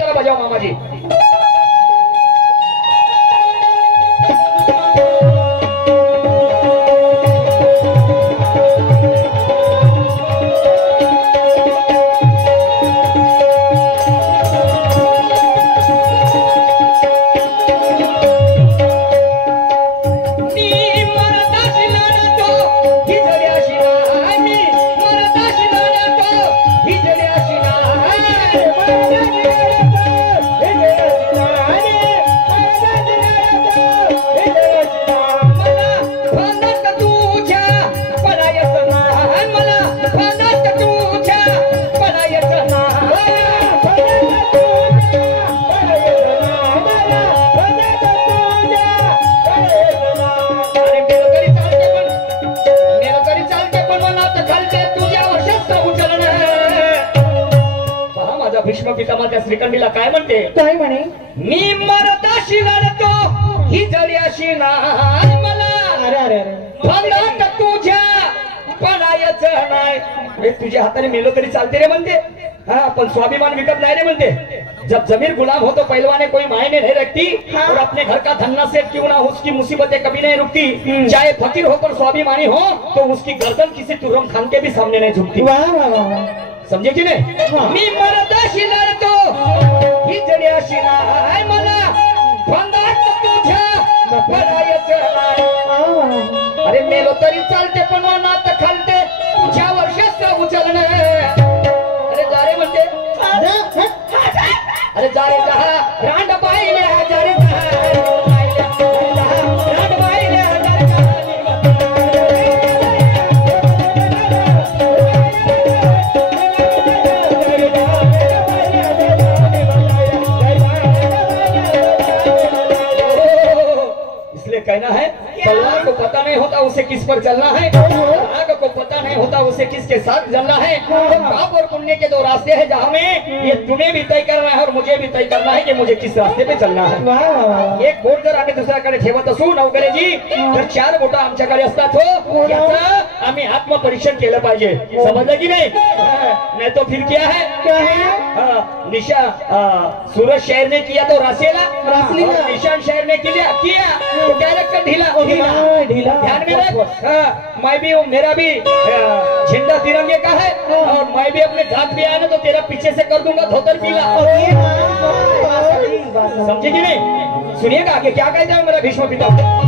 घंटा बजाओ मामा जी। भीष्म पितामह त्या श्रीखंडीला काय म्हणते? काय म्हणे? मी मरताशी लढतो ही जळ्याशी नाही मला। अरे अरे अरे फंदात तुझ्या पडायचं नाही। तुझ्या हाताने मेलो तरी चालते रे म्हणते। हाँ पण स्वाभिमान विकत नहीं रे म्हणते। जब जमीर गुलाम हो तो पहलवाने कोई मायने नहीं रखती और अपने घर का धन्ना से क्यों ना उसकी मुसीबतें कभी नहीं रुकती। चाहे फकीर होकर स्वाभिमानी हो तो उसकी गर्दन किसी तुर्रम खान के भी सामने नहीं झुकती। वाह वाह वाह समझे की नाही? मी मरताशी लढतो ही जळ्याशी नाही मला। फंदात तुझ्या पडायचं नाही। अरे मेलो तरी चालते पण मनात खालते तुझ्या वर्षाचं उचलणं। अरे जा रे म्हणते। अरे जा रे जा रांड पाहिले जा रे जा रांड पाहिले जा रे जा। कहना है तलवार को पता नहीं होता उसे किस पर चलना है, आग को पता नहीं होता उसे किसके साथ जलना है। पाप और पुण्य के दो रास्ते हैं जहाँ में ये तुम्हें भी तय करना है और मुझे भी तय करना है कि मुझे किस रास्ते पे चलना है। एक बोट जर आम्ही दुसऱ्याकडे ठेवत असू नवकरेजी तर 4 बोट आमच्याकडे असतात हो। याचं आम्ही आत्मपरीक्षण केलं पाहिजे। समजलं की नहीं? नहीं तो फिर क्या है? क्या है? निशा सूरज शहर ने किया तो रासेला, निशान शहर ने किया तो क्या रखकर ढीला ढीला। ध्यान में रख। मैं भी हूँ, मेरा भी झंडा तिरंगे का है और मैं भी अपने घाट पे आया ना तो तेरा पीछे से कर दूंगा धोतर पीला। समझे कि नहीं? सुनिएगा आगे क्या कहता है मेरा भीष्म पितामह।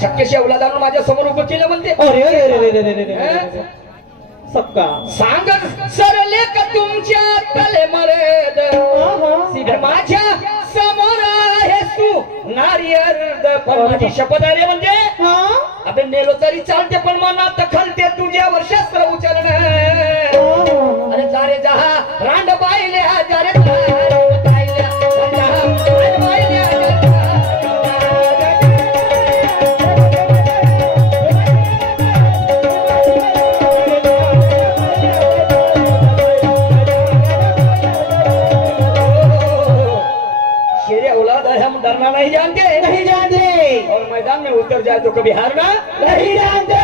छक्केशी औलादानं माझ्या समोर उभं केलं म्हणते। अरे अरे अरे अरे अरे सबका सांग सरले का तुमच्या तले मरेद माझ्या समोर आहेस तू नारियर्द पण माझी शपथ आहे म्हणते। अबे नेलो तरी चालते पण मनात खलते तुझ्यावर शस्त्र उचलणं। अरे जा रे जा रांड पाहिले जा रे डरना नहीं जानते और मैदान में उतर जाए तो कभी हारना नहीं जानते।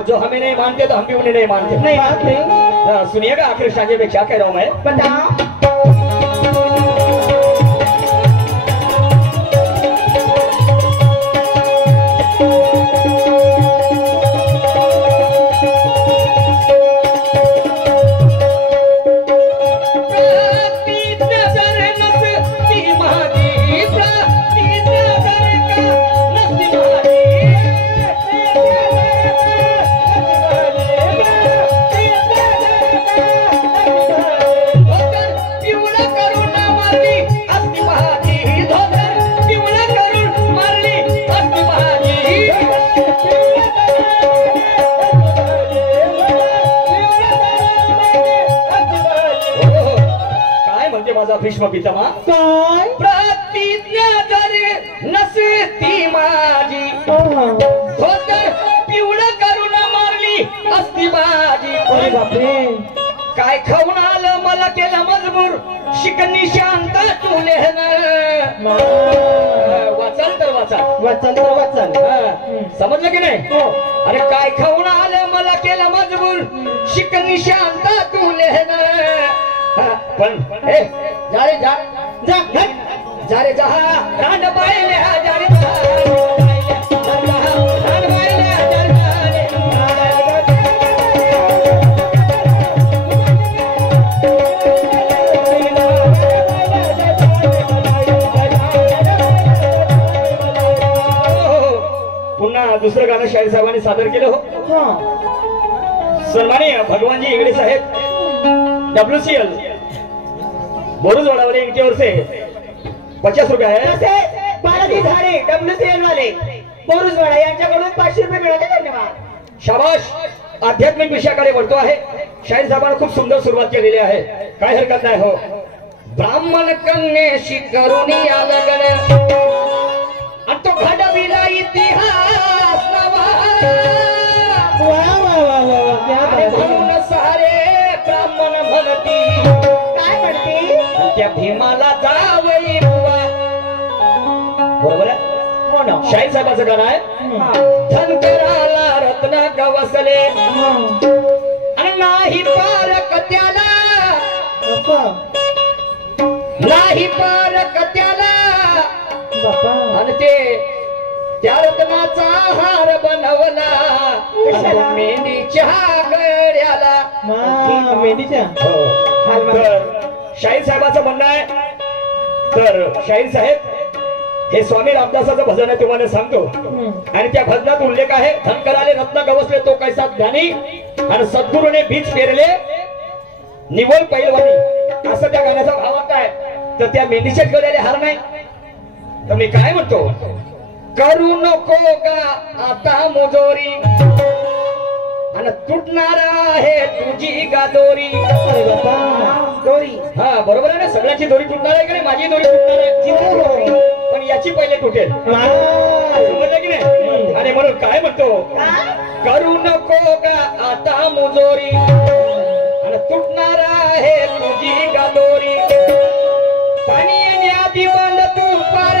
और जो हमें नहीं मानते तो हम भी उन्हें नहीं मानते। नहीं मानते। सुनिएगा आखिर शाजी में क्या कह रहा हूँ मैं। बताओ। भीष्म पितामह काय प्रतिज्ञा जर नसती माझी धोतर पिवळं करून मारली असती बाजी। अरे बापरे काय खाऊन आलं मला केलं मजबूर शिकणी शांत तुले वाचल तर वाचा वाचन तर वाचन समजलं की नाही। अरे काय खाऊन आलं मला केलं मजबूर शिकणी शांत तुले पण जा रे जा जा जा रे जा रान बायल्या जा रे जा रान बायल्या जा रे पुन्हा दुसरं गाणं शाहीर साहेबांनी सादर केलं हो। सन्माननीय भगवानजी इंगळे साहेब WCL बोरूज वाडावाले इनकी ओर से 50 रुपये है। बालाजी झारे WCL वाले बोरुजवाडा यांच्याकडून 500 रुपये मिळाले। धन्यवाद। शाबाश। आध्यात्मिक विषयाकडे वळतो आहे। शाहीर साहेबांनी खूप सुंदर सुरुवात केलेली आहे, काय हरकत नाही हो। ब्राह्मण कन्येशी करून या लग्न आणि तो घडविला इतिहास नवा। वा वा वा वा क्या बात है। म्हणून सारे ब्राह्मण म्हणती काय म्हणते त्या भीमाला जावई बुवा। बरोबर आहे हो ना। शाहीर साहेबाचं गाणं आहे। धनकराला रत्न गवसले आणि नाही पारक त्याला नाही पारक त्याला आणि ते त्या रत्नाचा हार बनवला मेंढीच्या गळ्याला। मेंढीच्या तर शाहीर साहेबाचं म्हणणं आहे। तर शाहीर साहेब हे स्वामी रामदासाचं भजन आहे तुम्हाला सांगतो आणि त्या भजनात उल्लेख आहे धनकराले रत्न गवसले तो कैसा ज्ञानी आणि सद्गुरूने बीज पेरले निवड पैलवानी असं त्या गाण्याचा भाव आहे। तर त्या मेंढीच्या गळ्याले हार नाही तर मी काय म्हणतो करू नको का आता मुजोरी आणि तुटणार आहे तुझी गादोरी। दोरी हा बरोबर आहे ना, सगळ्याची दोरी तुटणार आहे की नाही, माझी दोरी तुटणार आहे पण याची पहिले तुटेल समजलं की नाही। आणि म्हणून काय म्हणतो करू नको का आता मुजोरी आणि तुटणार आहे तुझी गादोरी। पाणी येण्याआधी बांध तू पार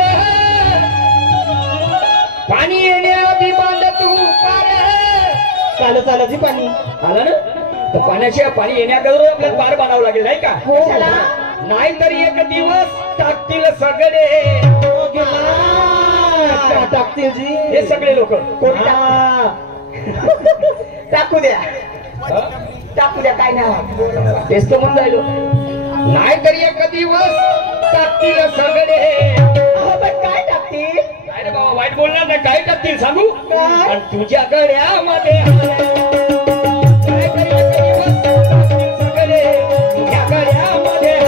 पाणी येण्याआधी बांध तू पार चालत चालत पाणी आलं ना। तर पाण्याच्या पाणी येण्याकडे आपल्याला पार बांधावं लागेल नाही का। नाहीतर एक दिवस टाकतील सगळे टाकतील जी हे सगळे लोक टाकू द्या टाकू द्या काय नाही तेच तो म्हणून जायलो नाहीतर एक दिवस टाकतील सगळे काय टाकतील काय रे बाबा वाईट बोलणार नाही काय टाकतील सांगू काय? आणि तुझ्या गळ्यामध्ये नाहीतर एक दिवस टाकतील सगळे तुझ्या गळ्यामध्ये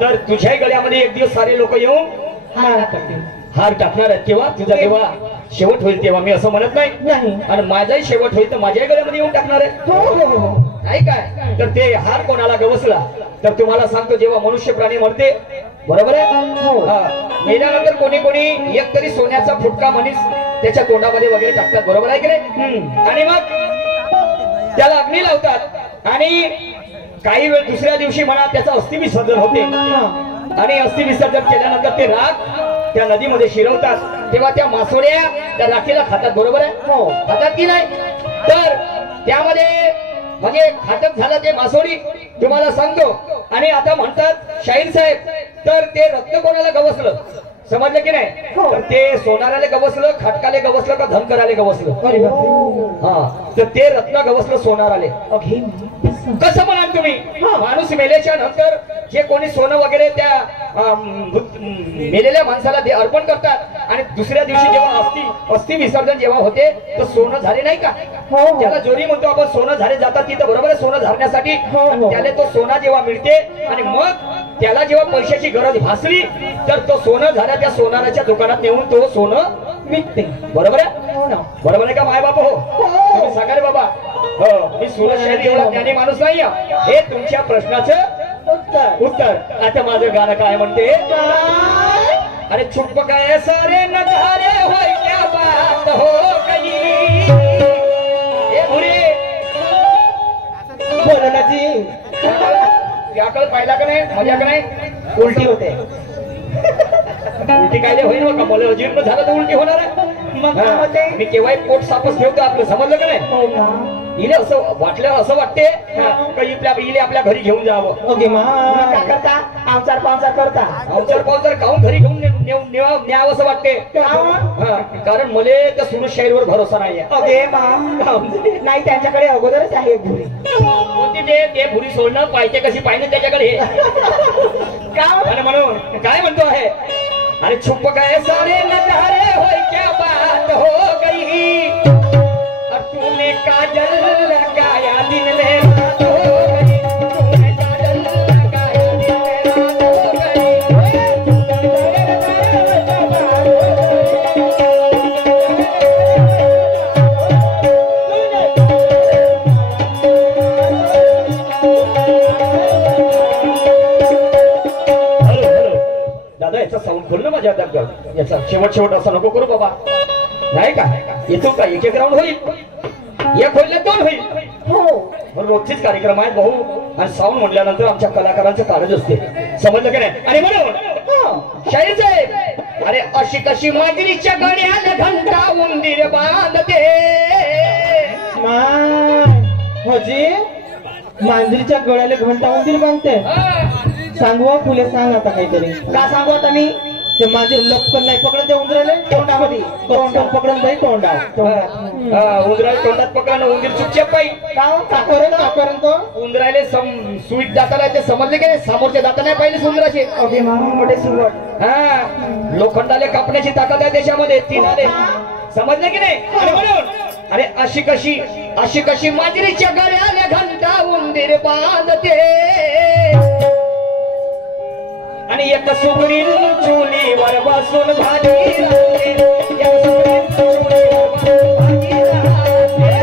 तर तुझ्या गळ्यामध्ये एक दिवस सारे लोक येऊन हार टाकणार आहेत। केव्हा तुझा जेव्हा शेवट होईल तेव्हा, मी असं म्हणत नाही आणि माझाही शेवट होईल तर माझ्याही गळ्यामध्ये येऊन टाकणार आहे नाही काय। तर ते हार कोणाला गवसला तर तुम्हाला सांगतो जेव्हा मनुष्य प्राणी मरते बरोबर आहे हा, मेल्यानंतर कोणी कोणी एक तरी सोन्याचा फुटका मनीस त्याच्या तोंडामध्ये वगैरे टाकतात बरोबर आहे की नाही आणि मग त्याला अग्नी लावतात आणि काही वेळ दुसऱ्या दिवशी म्हणा त्याचं अस्थि विसर्जन होते आणि अस्थि विसर्जन केल्यानंतर ते राख त्या नदीमध्ये शिरवतात तेव्हा त्या मासोळ्या त्या राखेला खातात बरोबर आहे खातात की नाही तर त्यामध्ये म्हणजे खातच झालं ते मासोळी तुम्हाला सांगतो आणि आता म्हणतात शाहीर साहेब तर ते रत्न कोणाला गवसलं समजलं की नाही तर ते सोनाराले गवसलं खाटकाले गवसलं का धनकराले गवसलं हा तर ते रत्न गवसलं सोनाराले कसं म्हणाल तुम्ही माणूस मेल्याच्या नंतर जे कोणी सोनं वगैरे त्या मेलेल्या माणसाला अर्पण करतात आणि दुसऱ्या दिवशी जेव्हा अस्थि विसर्जन जेव्हा होते तर सोनं झाले नाही का त्याला जोरी म्हणतो आपण सोनं झाले जातात तिथं बरोबर आहे सोनं झारण्यासाठी त्याला तो सोना जेव्हा मिळते आणि मग त्याला जेव्हा पैशाची गरज भासली तर तो सोनं झाल्या त्या सोनाराच्या दुकानात नेऊन तो सोनं विकते बरोबर आहे बरोबर आहे का माय बाबा हो तुम्ही सांगा रे बाबा हो मी सुरत शहरी एवढा ज्ञानी माणूस नाही हे तुमच्या प्रश्नाचं उत्तर आता माझं गाणं काय म्हणते अरे चुप काय सारे नजारे होय क्या बात हो गई हे भुरे बोला ना जी याकडे पाहिला का नाही मजा का नाही उलटी होते उलटी काय होईल का मला जीर्ण झालं तर उलटी होणार आहे मग काय होते? मी केव्हाही पोट सापच ठेवतो आपलं समजलं का नाही इले असं वाटलं असं वाटते का इले आपल्या घरी घेऊन जावं ओके मग काय करता आमचार पावचार करता अवचार पावचार काहून घरी घेऊन न्यावं असं वाटते कारण मला त्या सुरत शाहीरवर भरोसा नाहीये ओके मग नाही त्यांच्याकडे अगोदरच आहे एक भुरी ते भुरी सोडणं पाहिजे कशी पाहिजे त्याच्याकडे आणि म्हणून काय म्हणतो आहे अरे छुप गए सारे नजारे होय क्या बात हो गई और तूने काजल लगाया दिल में रात हो गई तूने काजल लगाया दिल में रात हो गई दादा याचा साऊंड खोल ना माझ्या दर्गात याचा शेवट असं नको करू बाबा नाही का येतो का एक एक राऊंड होईल एक होईल दोन होईल हो रोजचेच कार्यक्रम आहेत भाऊ आणि साऊंड म्हटल्यानंतर आमच्या कलाकारांचं कारज असते समजलं की नाही आणि म्हणून शाहीर साहेब अरे अशी कशी मांजरीच्या गड्याला घंटा उंदीर बांधते होजी मांजरीच्या गळ्याला घंटा उंदीर बांधते सांगू फुले सांग आता काहीतरी का सांगू आता मी ते माझे लपकन नाही पकडत ते उंदराले तोंडामध्ये तोंडात पकडून बाई तोंडात उंदराला तोंडात पकडणं उंदीर चुपचाप पाई काकरण तो उंदराले स्वीट दाताला ते समजले की नाही समोरच्या दाता नाही पाहिले उंदराचे ओके मोठे सुरुवात हा लोखंडाले कापण्याची ताकद आहे त्याच्यामध्ये तीनाले समजले की नाही म्हणून अरे अशी कशी मांजरीच्या गळ्याला घंटा उंदीर बांधते आणि एक सुगरीन चुलीवर बसून भाजी रांधते एक सुगरीन चुलीवर बसून भाजी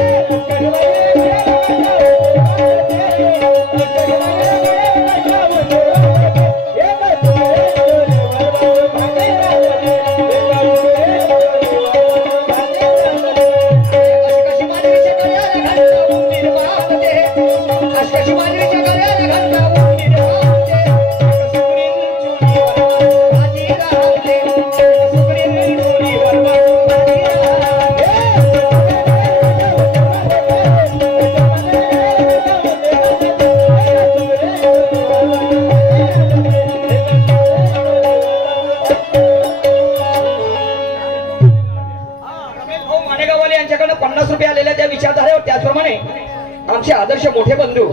आमचे आदर्श मोठे बंधू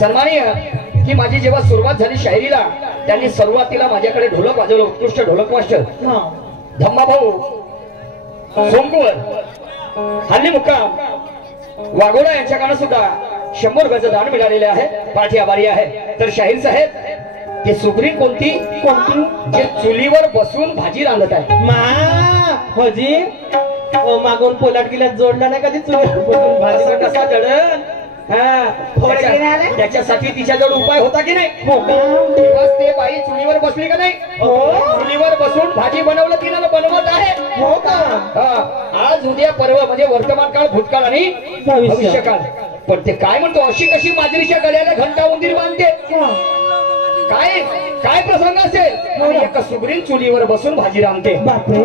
सन्माननीय की माझी जेव्हा सुरुवात झाली शायरीला त्यांनी सुरुवातीला माझ्याकडे ढोलक वाजवलं उत्कृष्ट ढोलक मास्टर धम्मा भाऊ सोमकुवर हल्ली मुक्काम वाघोडा यांच्याकडे सुद्धा 100 रुपयाचं दान मिळालेले आहे पाठी आभारी आहे तर शाहीर साहेब ते सुगरी कोणती जे चुलीवर बसून भाजी रांधत आहे होजी मागून पोलाट किल्ल्यात जोडला नाही कधी चुलीवर बसून भाजी कसा जडण फोडे घेऊन आले त्याच्यासाठी तिच्याजवळ उपाय होता की नाही? हो का? तेव्हाच ते बाई चुलीवर बसली का नाही? हो. चुलीवर बसून भाजी बनवलं तिला बनवत आहे. हो का? हा, आज उद्या परवा म्हणजे वर्तमान काळ, भूतकाळ आणि भविष्य काळ. पण ते काय म्हणतो, अशी कशी मांजरीच्या गळ्याला घंटा उंदीर बांधते? काय काय प्रसंग असेल? आणि एका सुग्रीन चुलीवर बसून भाजी रांधते. बापरे.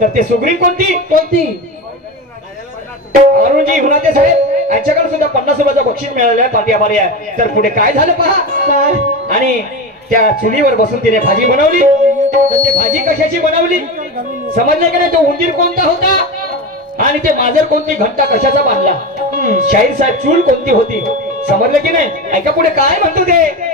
तर ते सुग्रीन कोणती? कोणती? अरुणजी हुनाते साहेब यांच्याकडे सुद्धा 50 रुपयाचं बक्षीस मिळालं आहे, पाठी आभारी आहे. तर पुढे काय झालं पहा. काय? आणि त्या चुलीवर बसून तिने भाजी बनवली. तर ते भाजी कशाची बनवली समजलं का नाही? तो उंदीर कोणता होता आणि ते मांजर कोणती, घंटा कशाचा बांधला? शाहीर साहेब चूल कोणती होती समजलं की नाही? ऐका पुढे काय म्हणतो ते.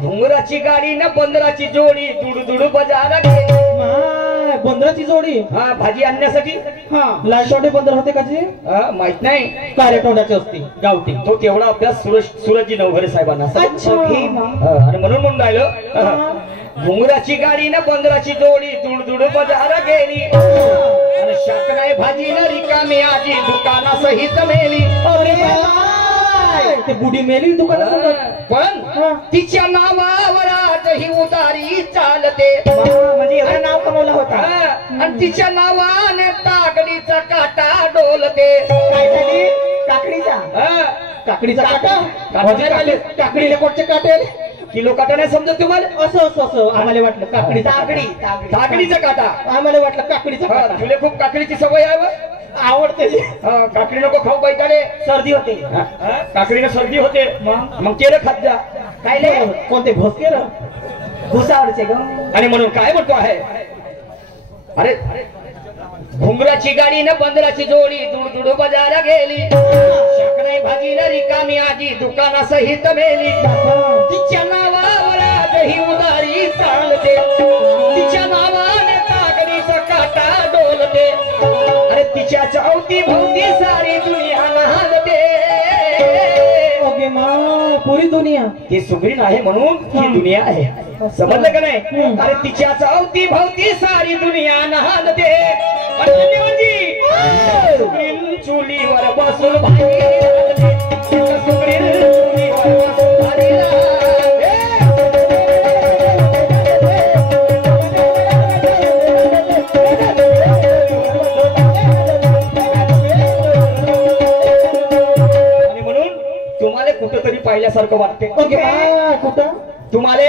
घुंगराची गाडी न बंदराची जोडी, दुडू दुडू बजारा गेली. बंदराची जोडी? हा, भाजी आणण्यासाठी. हा, लालटोडे बंदर होते का जे? माहित नाही. काळे तोंडाचे असते गावठी. तो तेवढा अभ्यास सूरजजी नवघरे साहेबांना. अच्छा. आणि म्हणून राहिलं, घुंगराची गाडी न बंदराची जोडी, दुडू दुडू बजारा गेली. आणि शाकनाय भाजी न रिकामी आजी, दुकाना सहित मेली. ते बुडी मेली दुकानात. पण तिच्या नावावर ही उदारी चालते. म्हणजे एवढं नाव कमवला होता. आणि तिच्या नावाने ताकडीचा काटा डोलते. काय झाली? काकडीचा? काकडीचा काटा? काकडीला कोणते काटे? किलो काटा नाही समजत तुम्हाला? असं आम्हाला वाटलं काकडीचा. काकडीचा काटा आम्हाला वाटलं काकडीचा काटा. तुला खूप काकडीची सवय आहे. आवडते. काकडी नको खाऊ बैताडे, सर्दी होते. काकडीने सर्दी होते. मग केलं खात जा. काय कोणते घोसके घुसावरचे ग. आणि म्हणून काय म्हणतो आहे, अरे घुंगराची गाडी न बंदराची जोडी, दुडू दुडू बजारा गेली. शाकनाई भाजी न रिकामी आजी, दुकाना सहित मेली. तिच्या नावावर ही उदारी चालते. तिच्या नावाने ताकडीचा काटा डोलते. अरे तिच्या चावती भोवती सारी दुनिया नाहलते. ओके मा, पुरी दुनिया. ती सुग्रीन आहे म्हणून ही दुनिया आहे. समजलं का नाही? अरे तिच्या चावती भोवती सारी दुनिया नाहलते. सुग्रीन चुलीवर बसून भाजी रांधते. सुग्रीन चुलीवर बसून भाजी रांधते. आणि म्हणून तुम्हाला कुठंतरी पाहिल्यासारखं वाटते. कुठं? तुम्हाला